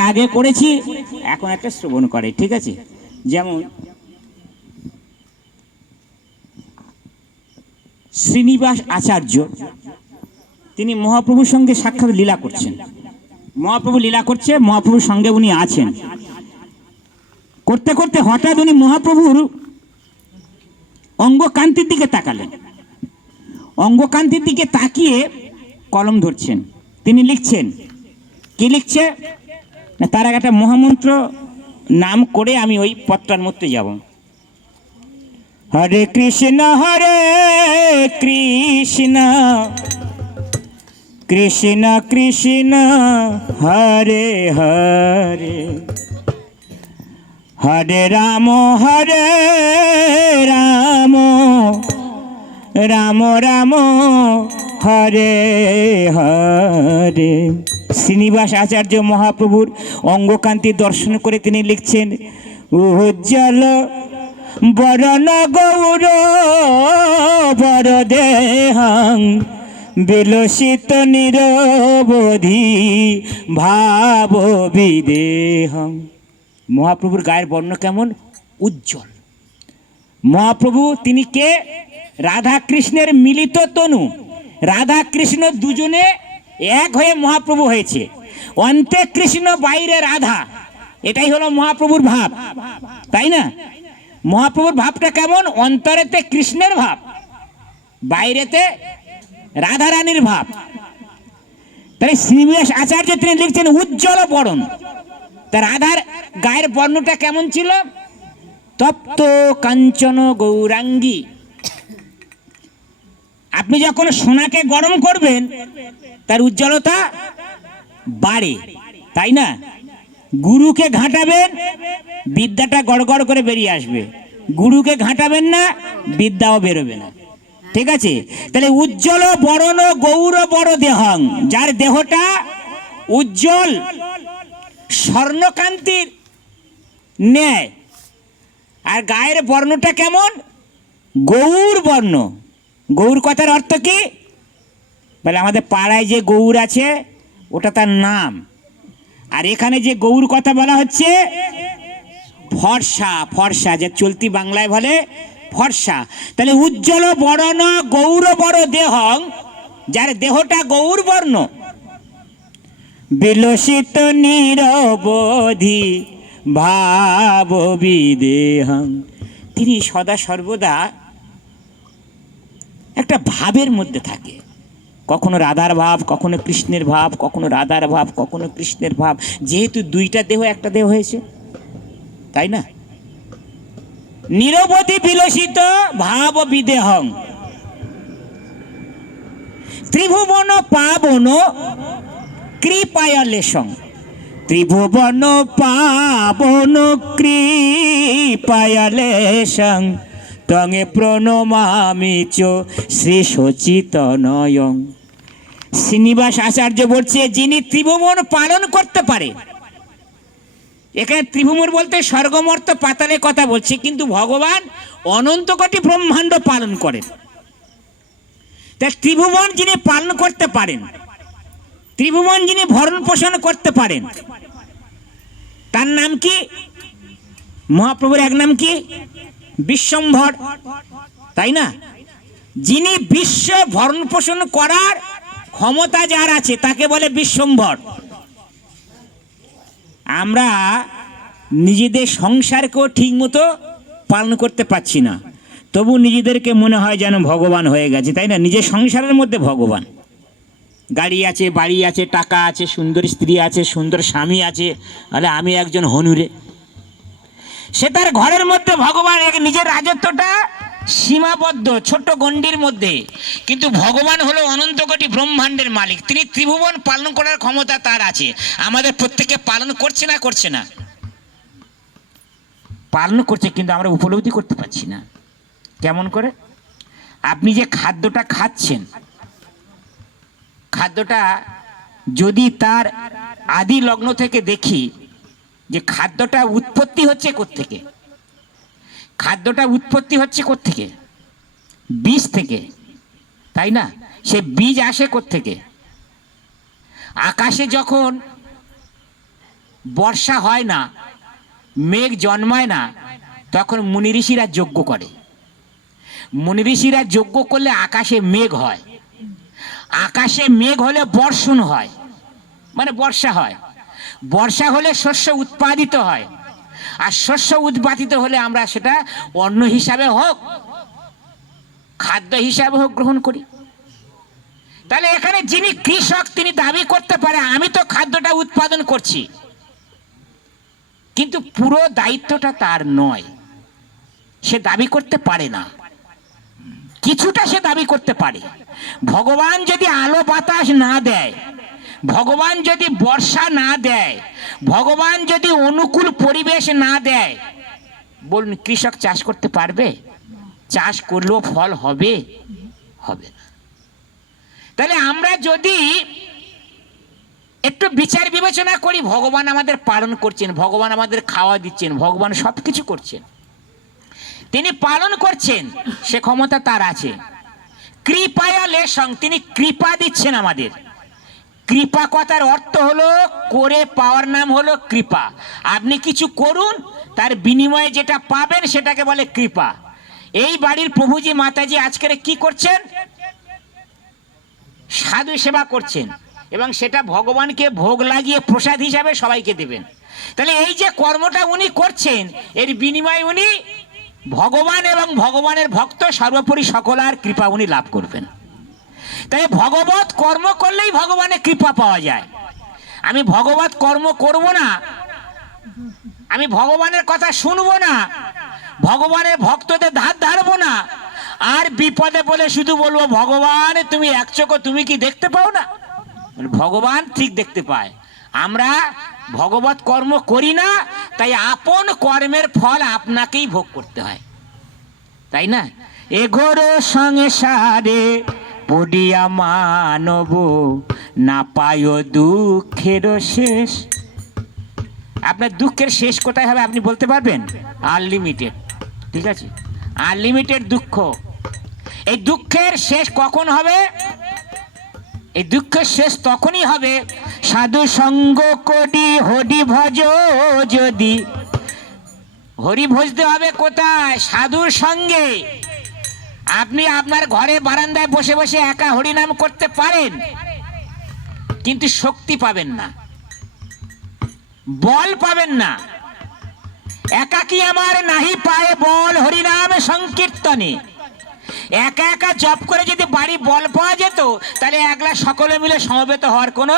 শ্রবণটা আগে করেছি, এখন একটা শ্রবণ করে, ঠিক আছে? যেমন শ্রীনিবাস আচার্য, তিনি মহাপ্রভুর সঙ্গে সাক্ষাৎ লীলা করছেন। মহাপ্রভু লীলা করছে, মহাপ্রভুর সঙ্গে উনি আছেন। করতে করতে হঠাৎ উনি মহাপ্রভুর অঙ্গকান্তির দিকে তাকালেন। অঙ্গকান্তির দিকে তাকিয়ে কলম ধরছেন, তিনি লিখছেন। কি লিখছে? না, তার আগে একটা মহামন্ত্র নাম করে আমি ওই পত্রার মধ্যে যাব। হরে কৃষ্ণ কৃষ্ণ কৃষ্ণ হরে হরে, হরে রাম রাম রাম হরে হরে। শ্রীনিবাস আচার্য মহাপ্রভুর অঙ্গকান্তি দর্শন করে তিনি লিখছেন, উজ্জ্বল বরণ গৌর বরদেহং বিলসিত নিরবধি ভাব বিদেহং। মহাপ্রভুর গায়ের বর্ণ কেমন? উজ্জ্বল। মহাপ্রভু তিনি কে? রাধা কৃষ্ণের মিলিত তনু। রাধা কৃষ্ণ দুজনে এক হয়ে মহাপ্রভু হয়েছে। অন্তে কৃষ্ণ, বাইরে রাধা, এটাই হলো মহাপ্রভুর ভাব, তাই না? মহাপ্রভুর ভাবটা কেমন? অন্তরেতে কৃষ্ণের ভাব, বাইরেতে রাধা রানীর ভাব। তাই শ্রীনিবাস আচার্য তিনি লিখছেন উজ্জ্বল বরণ। তা রাধার গায়ের বর্ণটা কেমন ছিল? তপ্ত কাঞ্চন গৌরাঙ্গী। আপনি যখন সোনাকে গরম করবেন তার উজ্জ্বলতা বাড়ে, তাই না? গুরুকে ঘাঁটাবেন, বিদ্যাটা গড়গড় করে বেরিয়ে আসবে। গুরুকে ঘাঁটাবেন না, বিদ্যাও বেরোবে না, ঠিক আছে? তাহলে উজ্জ্বল বরণ গৌর বড় দেহং, যার দেহটা উজ্জ্বল স্বর্ণকান্তির ন্যায়, আর গায়ের বর্ণটা কেমন? গৌর বর্ণ। গৌর কথার অর্থ কি? বলে আমাদের পাড়ায় যে গৌর আছে ওটা তার নাম, আর এখানে যে গৌর কথা বলা হচ্ছে ফর্সা। ফর্সা যে চলতি বাংলায় বলে ফর্সা। তাহলে উজ্জ্বল বরণ গৌর বড় দেহং, যার দেহটা গৌর বর্ণ, বিলসিত নিরবধি ভাব বিদেহং, তিনি সদা সর্বদা একটা ভাবের মধ্যে থাকে। কখনো রাধার ভাব, কখনো কৃষ্ণের ভাব, কখনো রাধার ভাব, কখনো কৃষ্ণের ভাব। যেহেতু দুইটা দেহ একটা দেহ হয়েছে, তাই না? নিরবধি বিলসিত ভাব বিদেহং, ত্রিভুবন পাবন কৃপায়ালেশং। ত্রিভুবন পাবন কৃপায়ালেশং তঙে প্রণমামি চ শ্রী সচিতনয়ং। শ্রীনিবাস আচার্য বলছে যিনি ত্রিভুবন পালন করতে পারে। এখানে ত্রিভুবন বলতে স্বর্গমর্ত পাতালের কথা বলছে, কিন্তু ভগবান অনন্ত কোটি ব্রহ্মাণ্ড পালন করেন। তাই ত্রিভুবন যিনি পালন করতে পারেন, ত্রিভুবন যিনি ভরণ পোষণ করতে পারেন, তার নাম কি? মহাপ্রভুর এক নাম কি? বিশ্বম্ভর, তাই না? যিনি বিশ্ব ভরণ পোষণ করার ক্ষমতা যার আছে তাকে বলে বিশ্বম্ভর। আমরা নিজেদের সংসারকেও ঠিক মতো পালন করতে পারছি না, তবু নিজেদেরকে মনে হয় যেন ভগবান হয়ে গেছে, তাই না? নিজের সংসারের মধ্যে ভগবান। গাড়ি আছে, বাড়ি আছে, টাকা আছে, সুন্দর স্ত্রী আছে, সুন্দর স্বামী আছে, আরে আমি একজন হনুরে। সে তার ঘরের মধ্যে ভগবান, নিজের রাজত্বটা সীমাবদ্ধ ছোট্ট গণ্ডির মধ্যে, কিন্তু ভগবান হলো অনন্ত কোটি ব্রহ্মাণ্ডের মালিক। তিনি ত্রিভুবন পালন করার ক্ষমতা তার আছে। আমাদের প্রত্যেকে পালন করছে না? করছে না? পালন করছে, কিন্তু আমরা উপলব্ধি করতে পারছি না। কেমন করে? আপনি যে খাদ্যটা খাচ্ছেন, খাদ্যটা যদি তার আদি লগ্ন থেকে দেখি যে খাদ্যটা উৎপত্তি হচ্ছে কোত্থেকে? খাদ্যটা উৎপত্তি হচ্ছে কোত্থেকে? বীজ থেকে, তাই না? সে বীজ আসে কোত্থেকে? আকাশে যখন বর্ষা হয় না, মেঘ জন্মায় না, তখন মুনি ঋষিরা যজ্ঞ করে। মুনি ঋষিরা যজ্ঞ করলে আকাশে মেঘ হয়, আকাশে মেঘ হলে বর্ষণ হয়, মানে বর্ষা হয়। বর্ষা হলে শস্য উৎপাদিত হয়, আর শস্য উৎপাদিত হলে আমরা সেটা অন্ন হিসাবে হোক, খাদ্য হিসাবে হোক গ্রহণ করি। তাহলে এখানে যিনি কৃষক তিনি দাবি করতে পারে আমি তো খাদ্যটা উৎপাদন করছি, কিন্তু পুরো দায়িত্বটা তার নয়, সে দাবি করতে পারে না, কিছুটা সে দাবি করতে পারে। ভগবান যদি আলো বাতাস না দেয়, ভগবান যদি বর্ষা না দেয়, ভগবান যদি অনুকূল পরিবেশ না দেয়, বলুন কৃষক চাষ করতে পারবে? চাষ করলেও ফল হবে? হবে না। তাহলে আমরা যদি একটু বিচার বিবেচনা করি, ভগবান আমাদের পালন করছেন, ভগবান আমাদের খাওয়া দিচ্ছেন, ভগবান সবকিছু করছেন, তিনি পালন করছেন, সে ক্ষমতা তার আছে। কৃপায়া লেশং, তিনি কৃপা দিচ্ছেন আমাদের। কৃপা কথার অর্থ হলো করে পাওয়ার নাম হলো কৃপা। আপনি কিছু করুন, তার বিনিময়ে যেটা পাবেন সেটাকে বলে কৃপা। এই বাড়ির প্রভুজি মাতাজি আজকের কি করছেন? সাধু সেবা করছেন, এবং সেটা ভগবানকে ভোগ লাগিয়ে প্রসাদ হিসাবে সবাইকে দেবেন। তাহলে এই যে কর্মটা উনি করছেন, এর বিনিময়ে উনি ভগবান এবং ভগবানের ভক্ত সর্বোপরি সকলার কৃপা উনি লাভ করবেন। তাই ভগবত কর্ম করলেই ভগবানের কৃপা পাওয়া যায়। আমি ভগবত কর্ম করব না, আমি ভগবানের কথা শুনবো না, ভগবানের ভক্তদের ধার ধারবো না, আর বিপদে বলে শুধু বলবো ভগবান তুমি এক চোখ, তুমি কি দেখতে পাও না? ভগবান ঠিক দেখতে পায়। আমরা ভগবত কর্ম করি না, তাই আপন কর্মের ফল আপনাকেই ভোগ করতে হয়, তাই না? এগোরো সংসারে পড়িয়া মানব, না পায় দুঃখের শেষ। আপনার দুঃখের শেষ কোথায় হবে আপনি বলতে পারবেন? আনলিমিটেড, ঠিক আছে? আনলিমিটেড দুঃখ। এই দুঃখের শেষ কখন হবে? এই দুঃখের শেষ তখনই হবে সাধু সঙ্গ করি হরি ভজ। যদি হরি ভজতে হবে কোথায়? সাধুর সঙ্গে। আপনি আপনার ঘরে বারান্দায় বসে বসে একা হরিনাম করতে পারেন, কিন্তু শক্তি পাবেন না, বল পাবেন না। একাকী আমার নাহি পায়ে বল হরিনাম সংকীর্তনে। একা একা জপ করে যদি বাড়ি বল পাওয়া যেত, তাহলে একলা সকলে মিলে সমবেত হওয়ার কোনো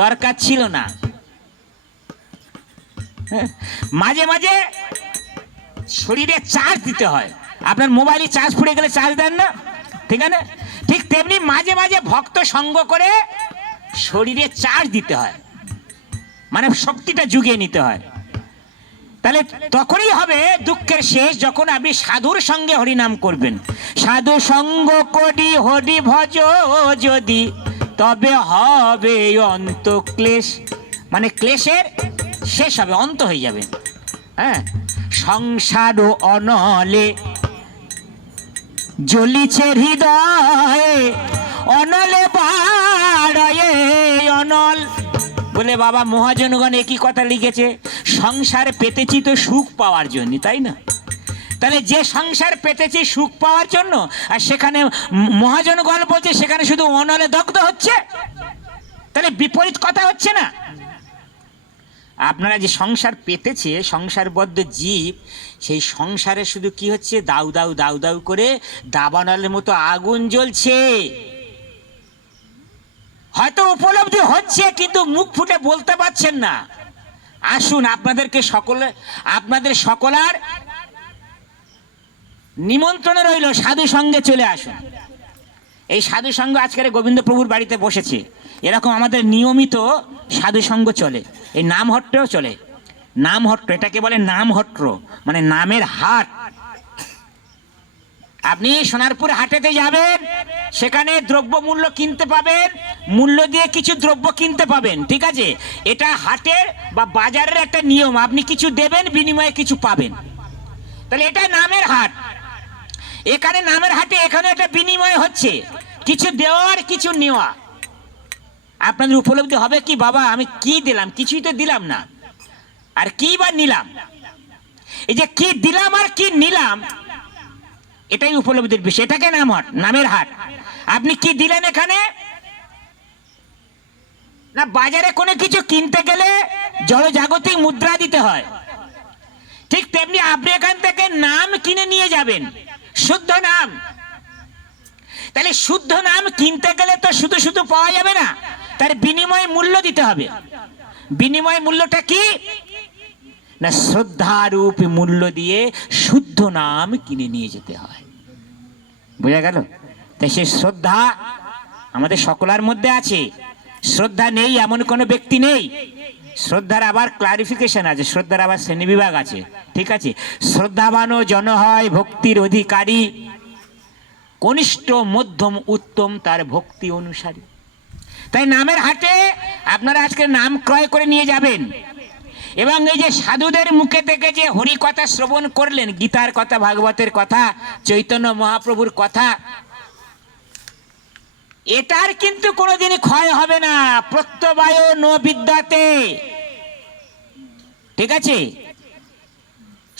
দরকার ছিল না। মাঝে মাঝে শরীরে চার্জ দিতে হয়। আপনার মোবাইলে চার্জ ফুরিয়ে গেলে চার্জ দেন না, ঠিক আছে? ঠিক তেমনি মাঝে মাঝে ভক্ত সঙ্গ করে শরীরে চার্জ দিতে হয়, মানে শক্তিটা জুগিয়ে নিতে হয়। তাহলে তখনই হবে দুঃখের শেষ, যখন আপনি সাধুর সঙ্গে হরিনাম করবেন। সাধু সঙ্গ করি হরি ভজ যদি, তবে হবে অন্ত ক্লেশ, মানে ক্লেশের শেষ হবে, অন্ত হয়ে যাবে। হ্যাঁ, সংসার অনলে জ্বলিছে হৃদয়ে, অনলে বাড়ায়ে অনল। বলে বাবা মহাজনগণ একই কথা লিখেছে, সংসার পেতেছি তো সুখ পাওয়ার জন্য, তাই না? তাহলে যে সংসার পেতেছি সুখ পাওয়ার জন্য, আর সেখানে মহাজনগণ বলছে সেখানে শুধু অনলে দগ্ধ হচ্ছে, তাহলে বিপরীত কথা হচ্ছে না? আপনারা যে সংসার পেতেছে, সংসারবদ্ধ জীব, সেই সংসারে শুধু কি হচ্ছে? দাউ দাউ দাউ দাউ করে দাবানলের মতো আগুন জ্বলছে। হয়তো উপলব্ধি হচ্ছে, কিন্তু মুখ ফুটে বলতে পারছেন না। আসুন আপনাদের সকলার নিমন্ত্রণ রইল, সাধু সঙ্গে চলে আসুন। এই সাধু সঙ্গ আজকের গোবিন্দ প্রভুর বাড়িতে বসেছে, এরকম আমাদের নিয়মিত সাধু সঙ্গ চলে। এই নামহট্টও চলে, নামহট্ট, এটাকে বলে নামহট্ট, মানে নামের হাট। আপনি সোনারপুর হাটেতে যাবেন, সেখানে দ্রব্য মূল্য কিনতে পাবেন, মূল্য দিয়ে কিছু দ্রব্য কিনতে পাবেন, ঠিক আছে? এটা হাটের বা বাজারের একটা নিয়ম, আপনি কিছু দেবেন বিনিময়ে কিছু পাবেন। তাহলে এটা নামের হাট। এখানে নামের হাটে এখানে একটা বিনিময় হচ্ছে, কিছু দেওয়ার কিছু নেওয়া। আপনাদের উপলব্ধি হবে কি, বাবা আমি কি দিলাম? কিছুই তো দিলাম না, আর কি বা নিলাম, এই যে কি দিলাম আর কি নিলাম, এটাই উপলব্ধির বিষয়। এটাকে নামের হাট। আপনি কি দিলেন এখানে না, বাজারে কোনো কিছু কিনতে গেলে জড়জাগতিক মুদ্রা দিতে হয়, ঠিক তেমনি আপনি এখান থেকে নাম কিনে নিয়ে যাবেন, শুদ্ধ নাম। তাহলে শুদ্ধ নাম কিনতে গেলে তো শুধু শুধু পাওয়া যাবে না, তার বিনিময় মূল্য দিতে হবে। বিনিময় মূল্যটা কি না, শ্রদ্ধারূপ মূল্য দিয়ে শুদ্ধ নাম কিনে নিয়ে যেতে হয়। বোঝা গেল? তাই সে শ্রদ্ধা আমাদের সকলের মধ্যে আছে। শ্রদ্ধা নেই এমন কোনো ব্যক্তি নেই। শ্রদ্ধার আবার ক্লারিফিকেশন আছে, শ্রদ্ধার আবার শ্রেণীবিভাগ আছে। ঠিক আছে, শ্রদ্ধাবানও জন হয় ভক্তির অধিকারী, কনিষ্ঠ মধ্যম উত্তম তার ভক্তি অনুসারী। তাই নামের হাটে আপনারা আজকে নাম ক্রয় করে নিয়ে যাবেন, এবং এই যে সাধুদের মুখে থেকে যে হরি কথা শ্রবণ করলেন, গীতার কথা, ভাগবতের কথা, চৈতন্য মহাপ্রভুর কথা, এটার কিন্তু কোনোদিনই ক্ষয় হবে না। প্রত্যবায় ন বিদ্যাতে। ঠিক আছে,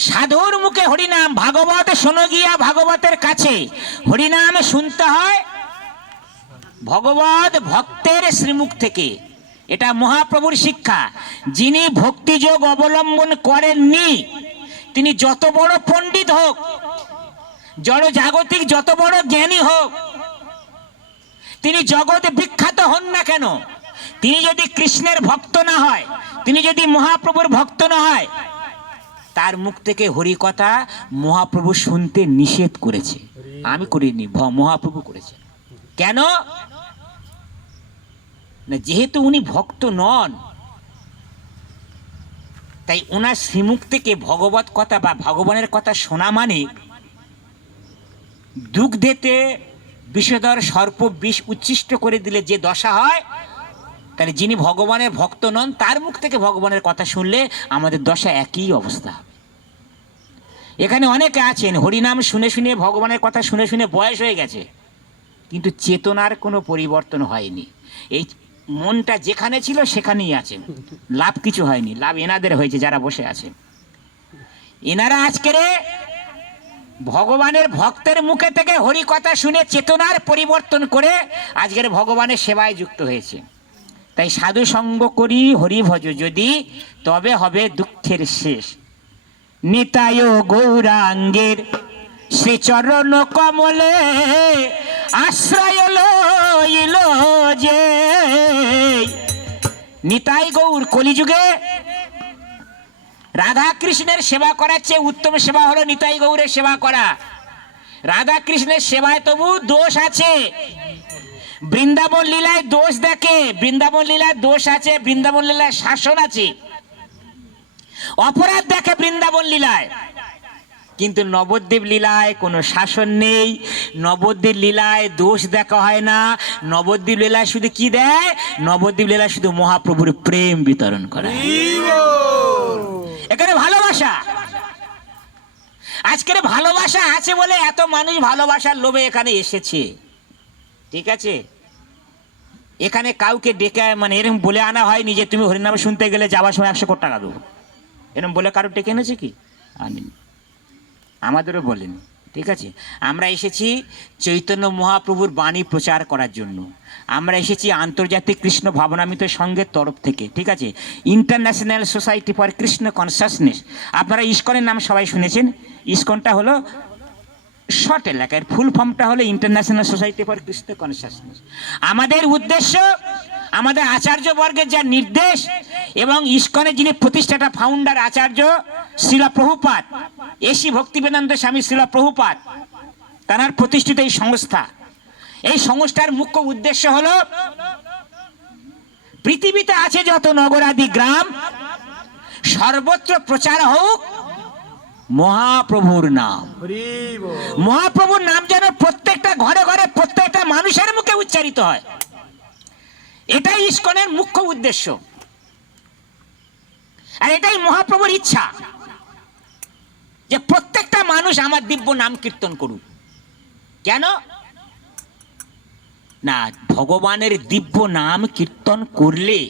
সাধুর মুখে হরিনাম, ভাগবত শোনো গিয়া ভাগবতের কাছে হরিনাম শুনতে হয় ভগবত ভক্তের শ্রীমুখ থেকে। এটা মহাপ্রভুর শিক্ষা। যিনি ভক্তিযোগ অবলম্বন করেননি, তিনি যত বড় পণ্ডিত হোক, জড় জাগতিক যত বড় জ্ঞানী হোক, তিনি জগতে বিখ্যাত হন না কেন, তিনি যদি কৃষ্ণের ভক্ত না হয়, তিনি যদি মহাপ্রভুর ভক্ত না হয়, তার মুখ থেকে হরি কথা মহাপ্রভু শুনতে নিষেধ করেছে। আমি করিনি, মহাপ্রভু করেছে। কেন না, যেহেতু উনি ভক্ত নন, তাই ওনার শ্রীমুখ থেকে ভগবত কথা বা ভগবানের কথা শোনা মানে দুগ্ধেতে বিষধর সর্প বিষ উচ্ছিষ্ট করে দিলে যে দশা হয়, তাহলে যিনি ভগবানের ভক্ত নন তার মুখ থেকে ভগবানের কথা শুনলে আমাদের দশা একই অবস্থা হবে। এখানে অনেকে আছেন হরিনাম শুনে শুনে, ভগবানের কথা শুনে শুনে বয়স হয়ে গেছে, কিন্তু চেতনার কোনো পরিবর্তন হয়নি। এই মনটা যেখানে ছিল সেখানেই আছেন, লাভ কিছু হয়নি। লাভ এনাদের হয়েছে যারা বসে আছেন। এনারা আজকের ভগবানের ভক্তের মুখে থেকে হরি কথা শুনে চেতনার পরিবর্তন করে আজকের ভগবানের সেবায় যুক্ত হয়েছে। তাই সাধু সঙ্গ করি হরি ভজ যদি, তবে হবে দুঃখের শেষ। নিতায় গৌরাঙ্গের শ্রীচরণ কমলে আশ্রয় লইল যে। নিতাই গৌর কলিযুগে রাধা কৃষ্ণের সেবা করার চেয়ে উত্তম সেবা হলো নিতাই গৌরের সেবা করা। রাধা কৃষ্ণের সেবায় তবু দোষ আছে, বৃন্দাবন লীলায় দোষ দেখে, বৃন্দাবন লীলায় দোষ আছে, বৃন্দাবন লীলায় শাসন আছে, অপরাধ দেখে বৃন্দাবন লীলায়। কিন্তু নবদ্বীপ লীলায় কোনো শাসন নেই, নবদ্বীপ লীলায় দোষ দেখা হয় না। নবদ্বীপ লীলায় শুধু কি দেয়, নবদ্বীপ লীলায় শুধু মহাপ্রভুর প্রেম বিতরণ করা, এখানে ভালোবাসা। আজকের ভালোবাসা আছে বলে এত মানুষ ভালোবাসার লোভে এখানে এসেছে। ঠিক আছে, এখানে কাউকে ডেকে মানে এরকম বলে আনা হয়নি যে তুমি হরিনাম শুনতে গেলে যাওয়ার সময় 100 কোটি টাকা দেবো, এরকম বলে কারো ডেকে এনেছে কি? আনিনি, আমাদেরও বলেনি। ঠিক আছে, আমরা এসেছি চৈতন্য মহাপ্রভুর বাণী প্রচার করার জন্য। আমরা এসেছি আন্তর্জাতিক কৃষ্ণ ভাবনামৃত সংঘের তরফ থেকে। ঠিক আছে, international society for Krishna consciousness. আপনারা ইসকনের নাম সবাই শুনেছেন। ইসকনটা হলো শর্ট এলাকার, ফুল ফর্মটা হলো international society for Krishna consciousness. আমাদের উদ্দেশ্য, আমাদের আচার্যবর্গের যা নির্দেশ, এবং ইসকনের যিনি প্রতিষ্ঠাতা ফাউন্ডার আচার্য শ্রীল প্রভুপাদ, এসি ভক্তিবেদান্ত স্বামী শ্রীল প্রভুপাদ, তার প্রতিষ্ঠিত এই সংস্থা। এই সংস্থার মুখ্য উদ্দেশ্য হলো পৃথিবীতে আছে যত নগরাদি গ্রাম, সর্বত্র প্রচার হোক মহাপ্রভুর নাম। মহাপ্রভুর নাম যেন প্রত্যেকটা ঘরে ঘরে, প্রত্যেকটা মানুষের মুখে উচ্চারিত হয়। এটাই ইসকনের মুখ্য উদ্দেশ্য, আর এটাই মহাপ্রভুর ইচ্ছা যে প্রত্যেকটা মানুষ আমার দিব্য নাম কীর্তন করুক। কেন না, ভগবানের দিব্য নাম কীর্তন করলে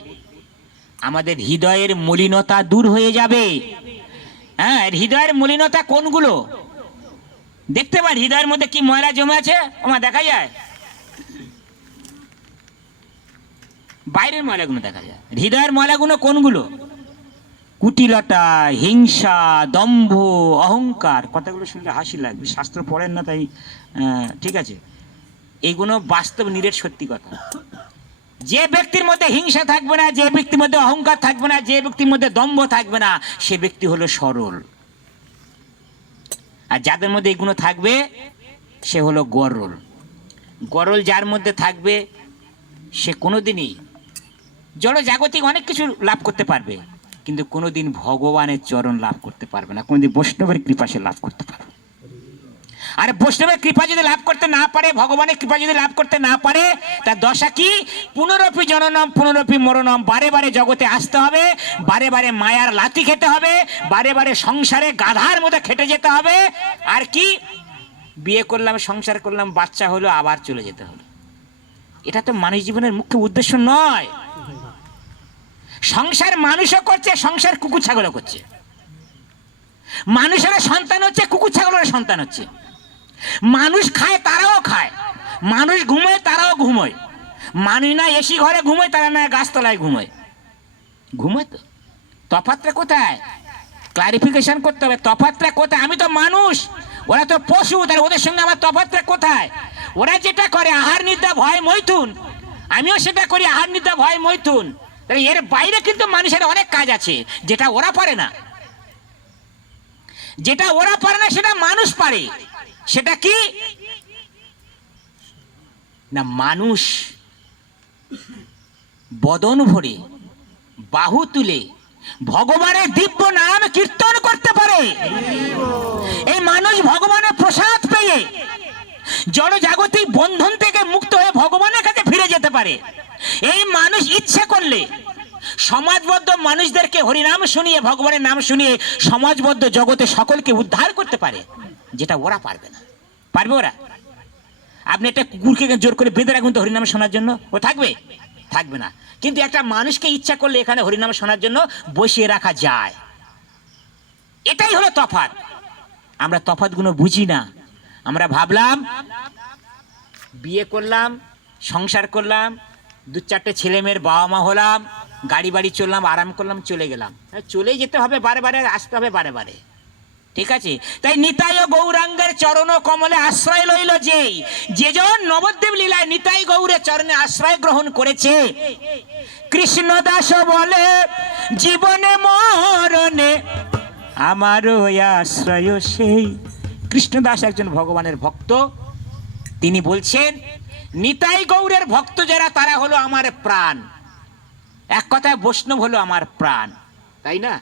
আমাদের হৃদয়ের মলিনতা দূর হয়ে যাবে। হ্যাঁ, হৃদয়ের মলিনতা কোনগুলো দেখতে পান? হৃদয়ের মধ্যে কি ময়লা জমে আছে ওমা দেখা যায়, বাইরের ময়লাগুলো দেখা যায়। হৃদয়ের ময়লাগুলো কোনগুলো? কুটিলতা, হিংসা, দম্ভ, অহংকার। কথাগুলো শুনলে হাসি লাগবে, শাস্ত্র পড়েন না তাই ঠিক আছে, এইগুলো বাস্তব নিরেট সত্যি কথা। যে ব্যক্তির মধ্যে হিংসা থাকবে না, যে ব্যক্তির মধ্যে অহংকার থাকবে না, যে ব্যক্তির মধ্যে দম্ভ থাকবে না, সে ব্যক্তি হলো সরল। আর যাদের মধ্যে এগুলো থাকবে সে হলো গরল। গরল যার মধ্যে থাকবে সে কোনোদিনই জড় জাগতিক অনেক কিছু লাভ করতে পারবে, কিন্তু কোনোদিন ভগবানের চরণ লাভ করতে পারবে না, কোনোদিন বৈষ্ণবের কৃপা সে লাভ করতে পারবে। আর বৈষ্ণবের কৃপা যদি লাভ করতে না পারে, ভগবানের কৃপা যদি লাভ করতে না পারে, তার দশা কি? পুনরপি জননম পুনরপি মরণম। বারে বারে জগতে আসতে হবে, বারে বারে মায়ার লাথি খেতে হবে, বারে বারে সংসারে গাধার মতো খেটে যেতে হবে। আর কি, বিয়ে করলাম, সংসার করলাম, বাচ্চা হলো, আবার চলে যেতে হলো। এটা তো মানুষ জীবনের মুখ্য উদ্দেশ্য নয়। সংসার মানুষও করছে, সংসার কুকুর ছাগলও করছে। মানুষের সন্তান হচ্ছে, কুকুর ছাগলের সন্তান হচ্ছে। মানুষ খায়, তারাও খায়। মানুষ ঘুমোয়, তারাও ঘুমোয়। মানুষ না এসি ঘরে ঘুমোয়, তারা না গাছতলায় ঘুমোয়। ঘুমোয় তো। তফাৎটা কোথায়? ক্লারিফিকেশন করতে হবে, তফাৎটা কোথায়? আমি তো মানুষ, ওরা তো পশু, তাহলে ওদের সঙ্গে আমার তফাৎটা কোথায়? ওরা যেটা করে আহার নিদ্রা ভয় মৈথুন, আমিও সেটা করি আহার নিদ্রা ভয় মৈথুন। তাহলে এর বাইরে কিন্তু মানুষের অনেক কাজ আছে যেটা ওরা পারে না। যেটা ওরা পারে না সেটা মানুষ পারে। সেটা কি না? মানুষ বদন ভরে বাহু তুলে ভগবানের দিব্য নাম কীর্তন করতে পারে। এই মানুষ ভগবানের প্রসাদ পেয়ে জড় জাগতিক বন্ধন থেকে মুক্ত হয়ে ভগবানের কাছে ফিরে যেতে পারে। এই মানুষ ইচ্ছে করলে সমাজবদ্ধ মানুষদেরকে হরিনাম শুনিয়ে, ভগবানের নাম শুনিয়ে সমাজবদ্ধ জগতে সকলকে উদ্ধার করতে পারে, যেটা ওরা পারবে না। পারবে ওরা? আপনি একটা কুকুরকে জোর করে বেঁধে রাখুন তো হরিনাম শোনার জন্য, ও থাকবে? থাকবে না। কিন্তু একটা মানুষকে ইচ্ছা করলে এখানে হরিনাম শোনার জন্য বসিয়ে রাখা যায়। এটাই হলো তফাৎ। আমরা তফাৎগুলো বুঝি না। আমরা ভাবলাম বিয়ে করলাম, সংসার করলাম, দু চারটে ছেলে মেয়ের বাবা মা হলাম, গাড়ি বাড়ি চললাম, আরাম করলাম, চলে গেলাম। চলেই যেতে হবে, বারে বারে আসতে হবে, বারে বারে। ঠিক আছে? তাই নিতাই ও গৌরাঙ্গের চরণ কমলে আশ্রয় লইল যেই, যেজন নবদ্বীপ লীলায় নিতাই গৌরের চরণে আশ্রয় গ্রহণ করেছে, কৃষ্ণদাস বলে জীবনে মরণে আমারও আশ্রয় সেই। কৃষ্ণদাস একজন ভগবানের ভক্ত। তিনি বলছেন নিতাই গৌরের ভক্ত যারা, তারা হলো আমার প্রাণ। এক কথায় বৈষ্ণব হলো আমার প্রাণ, তাই না?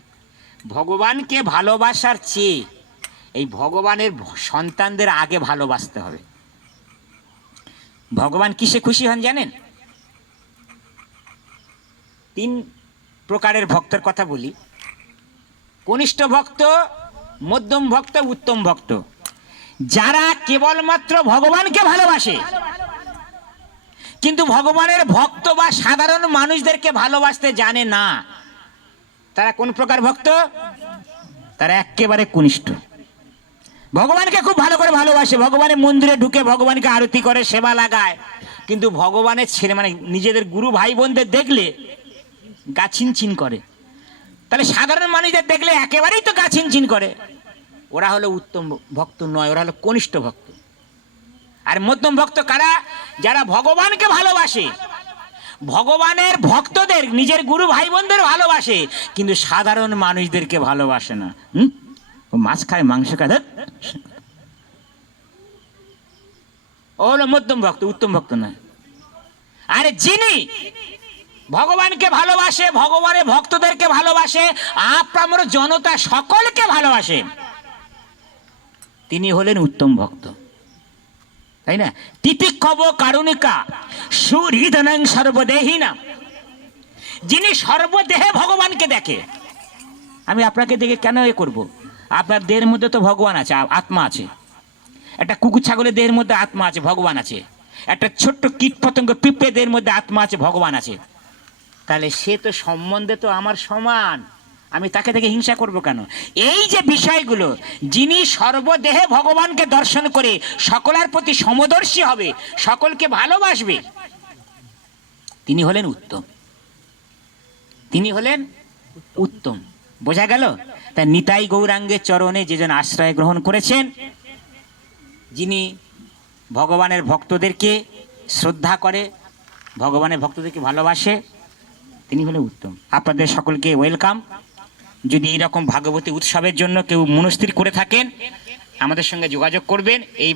ভগবানকে ভালোবাসার চেয়ে এই ভগবানের সন্তানদের আগে ভালোবাসতে হবে। ভগবান কিসে খুশি হন জানেন? তিন প্রকারের ভক্তের কথা বলি। কনিষ্ঠ ভক্ত, মধ্যম ভক্ত, উত্তম ভক্ত। যারা কেবলমাত্র ভগবানকে ভালোবাসে কিন্তু ভগবানের ভক্ত বা সাধারণ মানুষদেরকে ভালোবাসতে জানে না, তারা কোন প্রকার ভক্ত? তারা একেবারে কনিষ্ঠ। ভগবানকে খুব ভালো করে ভালোবাসে, ভগবানের মন্দিরে ঢুকে ভগবানকে আরতি করে, সেবা লাগায়, কিন্তু ভগবানের ছেলে মানে নিজেদের গুরু ভাই বোনদের দেখলে গা ছিনছিন করে। তাহলে সাধারণ মানুষদের দেখলে একেবারেই তো গা ছিনছিন করে। ওরা হলো উত্তম ভক্ত নয়, ওরা হলো কনিষ্ঠ ভক্ত। আর মধ্যম ভক্ত কারা? যারা ভগবানকে ভালোবাসে, ভগবানের ভক্তদের, নিজের গুরু ভাই বোনদের ভালোবাসে, কিন্তু সাধারণ মানুষদেরকে ভালোবাসে না। মাছ খায়, মাংস খায়, ও হলো মধ্যম ভক্ত, উত্তম ভক্ত নয়। আর যিনি ভগবানকে ভালোবাসে, ভগবানের ভক্তদেরকে ভালোবাসে, আপামর জনতা সকলকে ভালোবাসে, তিনি হলেন উত্তম ভক্ত, তাই না? তিতিক্ষব কারুণিকা সুহৃদনাং সর্বদেহিনা। যিনি সর্বদেহে ভগবানকে দেখে। আমি আপনাকে দেখে কেন এ করব? আপনার দেহের মধ্যে তো ভগবান আছে, আত্মা আছে। একটা কুকুর ছাগলের দেহের মধ্যে আত্মা আছে, ভগবান আছে। একটা ছোট্ট কীট পতঙ্গ পিঁপড়ে দেহের মধ্যে আত্মা আছে, ভগবান আছে। তাহলে সে তো সম্বন্ধে তো আমার সমান, আমি তাকে দেখে হিংসা করব কেন? এই যে বিষয়গুলো, যিনি সর্বদেহে ভগবানকে দর্শন করে সকলের প্রতি সমদর্শী হবে, সকলকে ভালোবাসবে, তিনি হলেন উত্তম। তিনি হলেন উত্তম। বোঝা গেল? তাই নিতাই গৌরাঙ্গের চরণে যেজন আশ্রয় গ্রহণ করেছেন, যিনি ভগবানের ভক্তদেরকে শ্রদ্ধা করে, ভগবানের ভক্তদেরকে ভালোবাসে, তিনি হলেন উত্তম। আপনাদের সকলকে ওয়েলকাম। যদি এইরকম ভাগবতী উৎসবের জন্য কেউ মনস্থির করে থাকেন, আমাদের সঙ্গে যোগাযোগ করবেন। এই